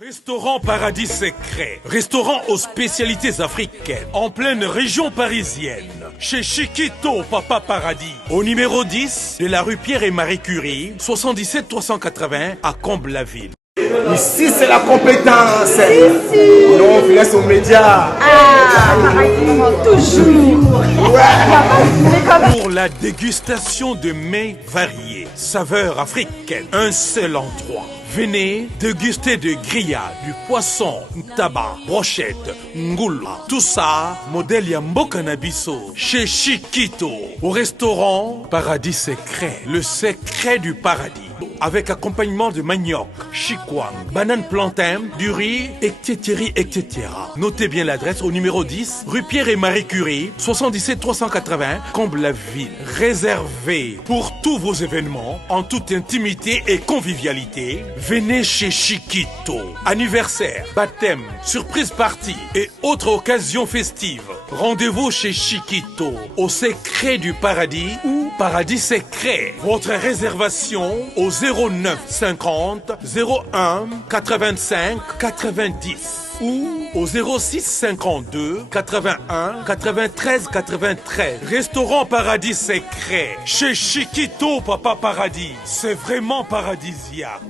Restaurant Paradis Secret, restaurant aux spécialités africaines, en pleine région parisienne, chez Chiquito Papa Paradis, au numéro 10 de la rue Pierre et Marie Curie, 77 380 à Comble-la-Ville. Ici c'est la compétence. Non, on laisse aux médias. Toujours. Pour la dégustation de mets variés, saveurs africaines, un seul endroit. Venez déguster de grillades, du poisson, tabac, brochette, ngoula. Tout ça, modèle Yamboka Nabiso, chez Chiquito, au restaurant Paradis Secret, le secret du paradis. Avec accompagnement de manioc, chikwang, banane plantain, du riz, etc. Notez bien l'adresse au numéro 10, rue Pierre et Marie Curie, 77 380, Comble-la-Ville. Réservé pour tous vos événements, en toute intimité et convivialité, venez chez Chiquito. Anniversaire, baptême, surprise party et autres occasions festives. Rendez-vous chez Chiquito, au secret du paradis ou Paradis Secret. Votre réservation au 09 50 01 85 90 ou au 06 52 81 93 93. Restaurant Paradis Secret chez Chiquito Papa Paradis. C'est vraiment paradisiaque.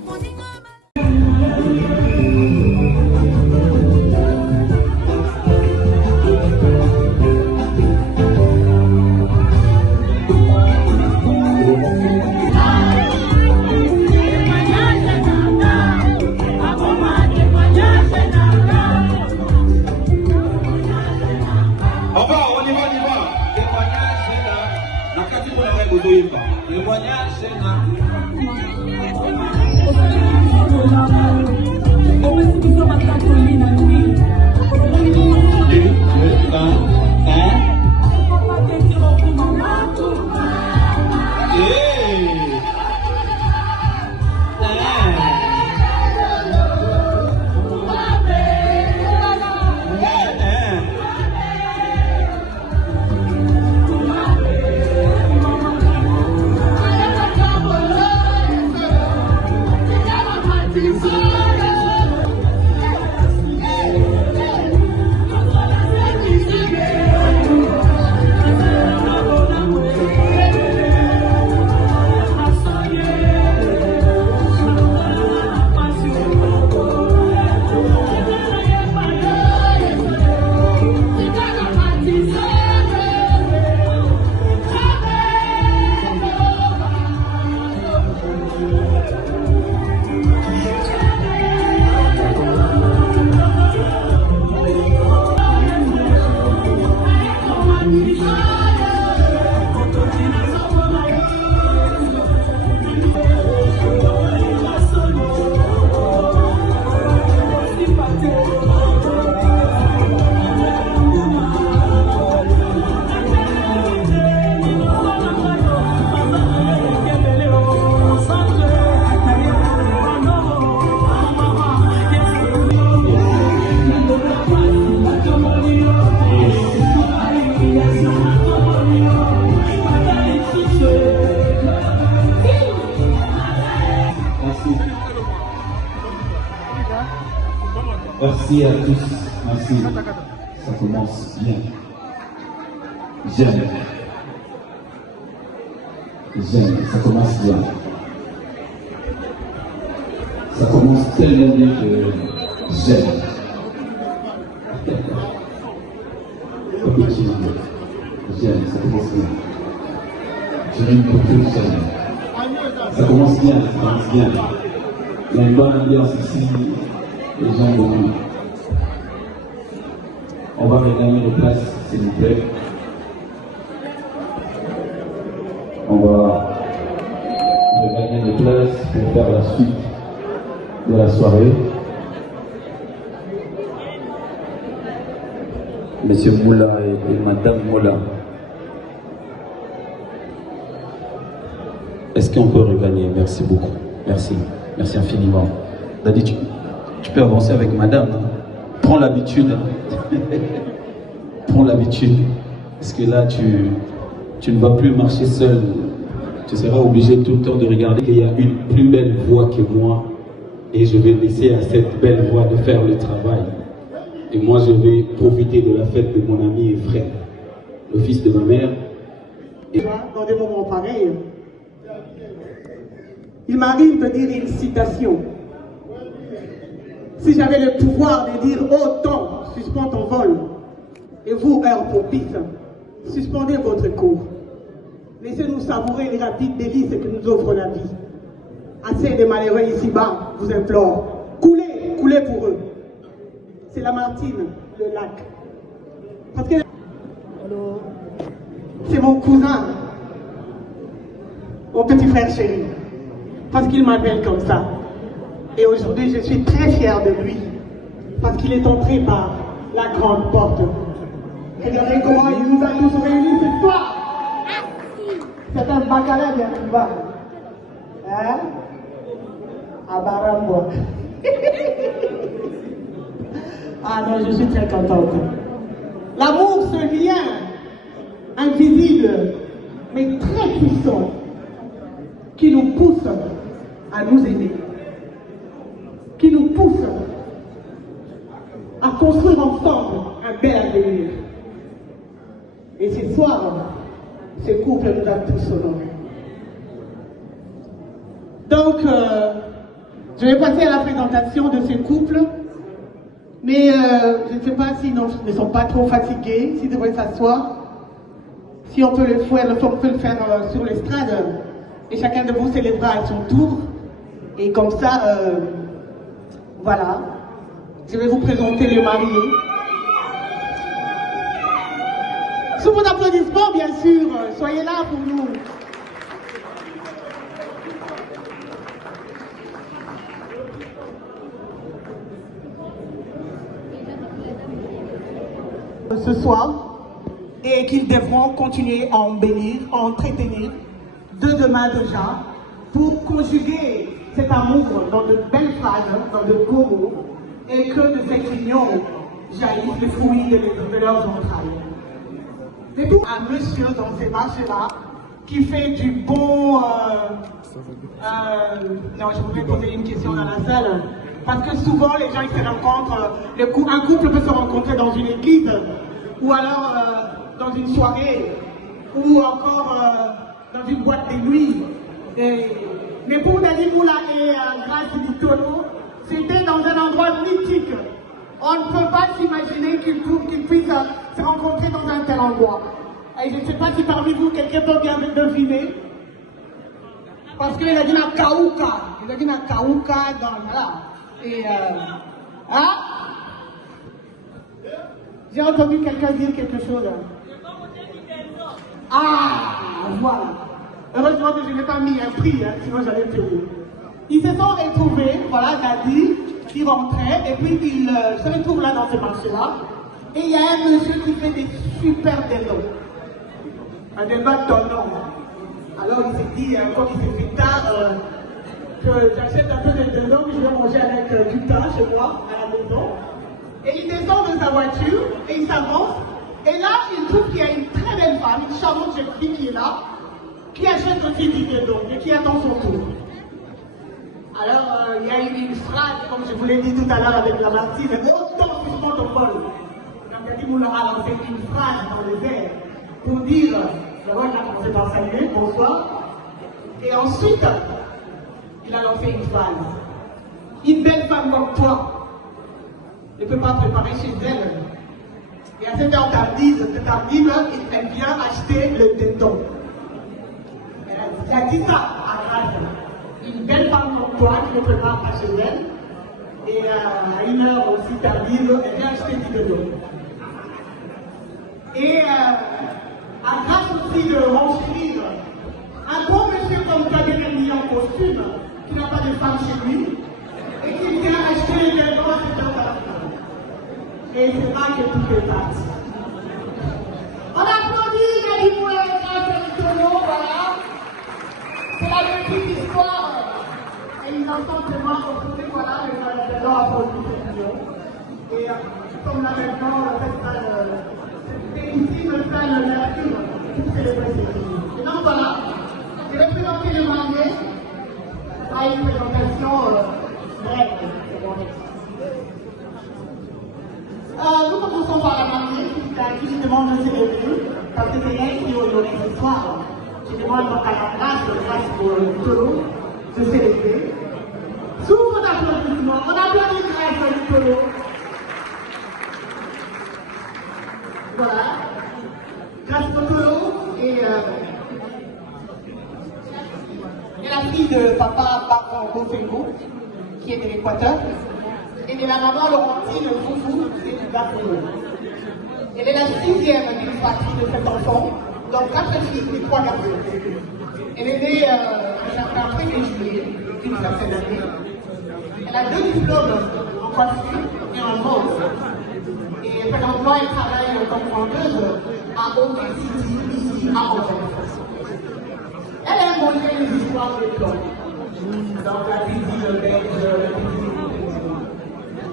Merci à tous, merci. Ça commence bien. J'aime, ça commence bien. Ça commence tellement bien que j'aime. J'aime, ça commence bien. J'aime beaucoup, j'aime. Ça commence bien, ça commence bien. Il y a une bonne ambiance ici. Les gens beaucoup. On va regagner nos places, s'il vous plaît. On va regagner nos places pour faire la suite de la soirée. Monsieur Moula et Madame Moula. Est-ce qu'on peut regagner? Merci beaucoup. Merci. Merci infiniment. Dadi, tu peux avancer avec madame. Hein? Prends l'habitude. Hein? Prends l'habitude. Parce que là, tu ne vas plus marcher seul. Tu seras obligé tout le temps de regarder qu'il y a une plus belle voix que moi et je vais laisser à cette belle voix de faire le travail. Et moi, je vais profiter de la fête de mon ami et frère, le fils de ma mère. Et dans des moments pareils, il m'arrive de dire une citation. Si j'avais le pouvoir de dire oh temps, suspends ton vol, et vous, heure pour piste, suspendez votre cours. Laissez-nous savourer les rapides délices que nous offre la vie. Assez de malheureux ici-bas, vous implore. Coulez, coulez pour eux. C'est la Martine, le lac. Parce que c'est mon cousin, mon petit frère chéri. Parce qu'il m'appelle comme ça. Et aujourd'hui, je suis très fière de lui. Parce qu'il est entré par la grande porte. Regardez comment il nous a tous réunis cette fois. C'est un bacalao bien bas. Hein? À Barambois. Ah non, je suis très contente. L'amour, ce lien invisible, mais très puissant, qui nous pousse à nous aimer, qui nous pousse à construire ensemble un bel avenir. Et ce soir, ce couple nous a tous honorés. Donc, je vais passer à la présentation de ce couple, mais je ne sais pas s'ils ne sont pas trop fatigués, s'ils devraient s'asseoir, si on peut le faire sur l'estrade, et chacun de vous célébrera à son tour, et comme ça, voilà, je vais vous présenter le marié. Sous vos applaudissements, bien sûr, soyez là pour nous. Ce soir, et qu'ils devront continuer à embellir, à entretenir, de demain déjà, pour conjuguer cet amour dans de belles phrases, dans de beaux mots, et que de cette union jaillissent les fruits de leurs entrailles. C'est tout un monsieur dans ces marchés-là qui fait du bon... non, je voulais poser une question dans la salle. Parce que souvent, les gens, ils se rencontrent, un couple peut se rencontrer dans une église, ou alors dans une soirée, ou encore dans une boîte de nuit. Mais pour Dadi Moula et Grace Ditolo, c'était dans un endroit mythique. On ne peut pas s'imaginer qu'ils puissent se rencontrer dans un tel endroit. Et je ne sais pas si parmi vous, quelqu'un peut bien me deviner. Parce qu'il a dit la Kaouka. Il a dit la Kaouka dans là. Et hein? J'ai entendu quelqu'un dire quelque chose. Ah, voilà. Heureusement que je n'ai pas mis un prix, hein, sinon j'allais payer. Ils se sont retrouvés, voilà, Dadi, qui rentrait, et puis ils se retrouvent là dans ce marché-là. Et il y a un monsieur qui fait des super dindons. Un dindon tonnant. Alors il s'est dit, quand il s'est fait tard, que j'achète un peu de dindons que je vais manger avec du pain chez moi, à la maison. Et il descend de sa voiture, et il s'avance. Et là, il trouve qu'il y a une très belle femme, une charmante jeune fille qui est là, qui achète aussi du dindon, et qui attend son tour. Alors, il y a eu une phrase, comme je vous l'ai dit tout à l'heure avec la Martine, autant suspend ton vol. Donc, Dadi Moula a lancé une phrase dans les airs pour dire, d'abord, il a commencé par saluer, bonsoir. Et ensuite, il a lancé une phrase. Une belle femme comme toi ne peut pas préparer chez elle. Et à cette heure tardive, elle vient acheter le dindon. Elle a dit ça à Grace. Une belle femme comme toi qui ne prépare pas chez elle. Et à une heure aussi tardive, elle vient acheter du dindon. Et à Grace aussi de renchérir. Un bon monsieur comme toi, bien habillé en costume, qui n'a pas de femme chez lui, et qui vient acheter le dindon à cette heure tardive. Et c'est pas que tout est parti. On applaudit Dadi Moula et Grace Ditolo, voilà. C'est la petite histoire. Et ils en sont tellement retrouvés, voilà, les gens à produire cette union. Et comme là maintenant, c'est ici le salle Mercure pour célébrer cette union. Et donc voilà, je vais présenter le marié à une présentation Bref, c'est mon ex. Nous commençons par la mariée qui demande de célébrer, parce que c'est elle qui est honorée ce soir. Je demande donc à la grâce pour le taureau de célébrer. Sous vos applaudissements, on applaudit grâce du taureau. Voilà. Grâce au taureau et la fille de papa Baron Bofengo, qui est de l'Équateur, et de la maman Laurentine Foufou, qui est du Gabon. Elle est la 6e d'une fratrie de 7 enfants, donc 4 filles et 3 garçons. Elle est née un certain 1er juillet d'une certaine année. Elle a 2 diplômes en coiffure et en mode. Et présentement, elle travaille comme vendeuse à Oak City, ici à Anvers. Elle aime montrer les histoires des plans. Donc la cuisine belge, la cuisine.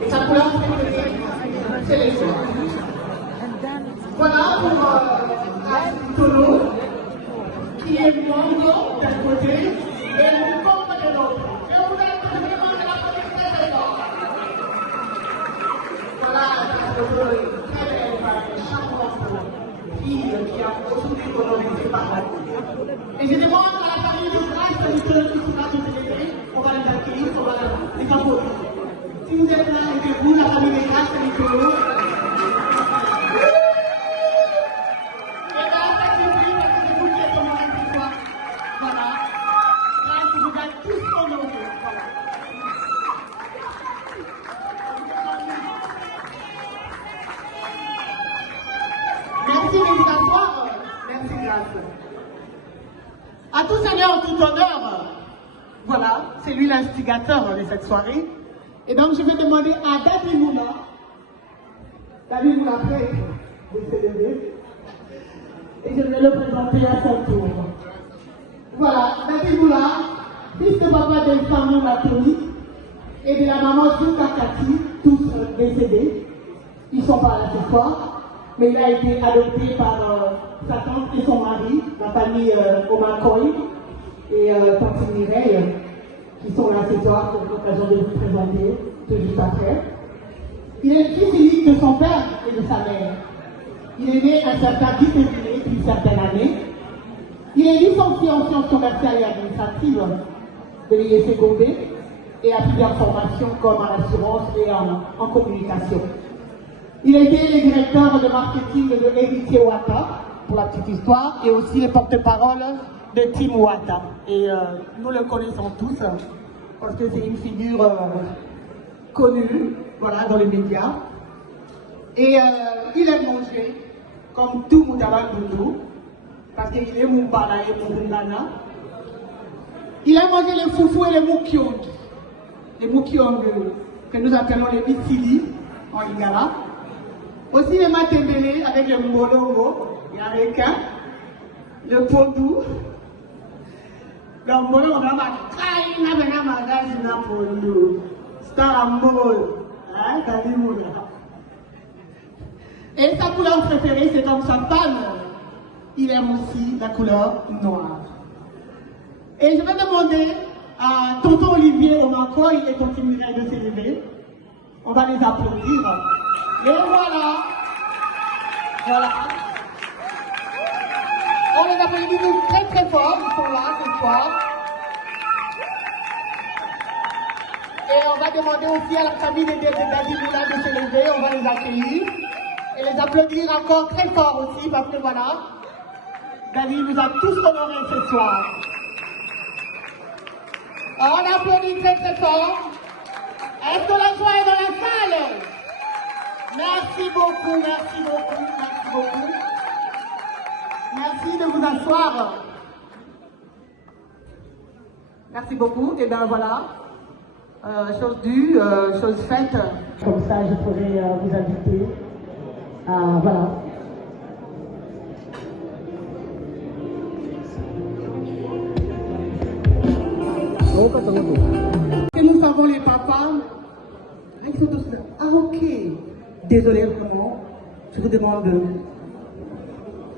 Et sa couleur préférée, c'est les soirs. Voilà pour Tolo, qui est mango d'un côté et le comble de l'autre. Et on vous a vraiment de la famille très très fort. Voilà, Tolo est une très belle femme, charmante fille qui a aujourd'hui honoré ses parents. Et je demande à la famille de grâce de Tolo qui sera de célébrer, on va les accueillir, on va les apporter. Si vous êtes là et que vous, la famille de grâce de Tolo, merci de vous asseoir. Merci, grâce. À tout seigneur, tout honneur. Voilà, c'est lui l'instigateur de cette soirée. Et donc, je vais demander à David Moula, prêtre, de célébrer. Et je vais le présenter à son tour. Voilà, David Moula, fils de papa de famille Matoni et de la maman Jouka Kati, tous décédés. Ils sont pas là ce soir, mais il a été adopté par sa tante et son mari, la famille Omakoy et tante Mireille, qui sont là ce soir pour l'occasion de vous présenter tout juste après. Il est le fils unique de son père et de sa mère. Il est né un certain 10 février depuis une certaine année. Il est licencié en sciences commerciales et administratives de l'IEC Gobé et a plusieurs formations comme en assurance et en communication. Il a été le directeur de marketing de Héritier Wata, pour la petite histoire, et aussi le porte-parole de Team Wata. Et nous le connaissons tous, parce que c'est une figure connue, voilà, dans les médias. Et il aime manger, comme tout Moutaban Boudou, parce qu'il est Moumbala et Moundana. Il aime manger les foufous et les moukiong. Les moukiong que nous appelons les bitsili en lingala. Aussi les matembele avec le mbolongo, il y a requin, le pondou. Le mbolongo, on a kaina bena magazi na pondou. Star Ambol, hein, Kalimoula. Et sa couleur préférée, c'est comme sa femme. Il aime aussi la couleur noire. Et je vais demander à tonton Olivier Omakoy et tonton Mireille de s'élever. On va les applaudir. Et voilà. Voilà. On les applaudit très très fort. Ils sont là ce soir. Et on va demander aussi à la famille de Dadimoula de s'élever. On va les accueillir. Et les applaudir encore très fort aussi parce que voilà. Dadi nous a tous honorés ce soir. Alors, on applaudit très très fort. Est-ce que la joie est dans la salle? Merci beaucoup, merci beaucoup, merci beaucoup. Merci de vous asseoir. Merci beaucoup. Et bien voilà, chose due, chose faite. Comme ça, je pourrais vous inviter à, voilà. Que nous savons les papas. Ah ok. Désolé vraiment. Je vous demande.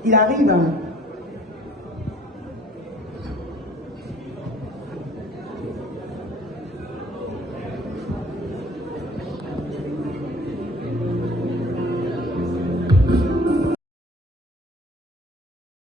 Il arrive.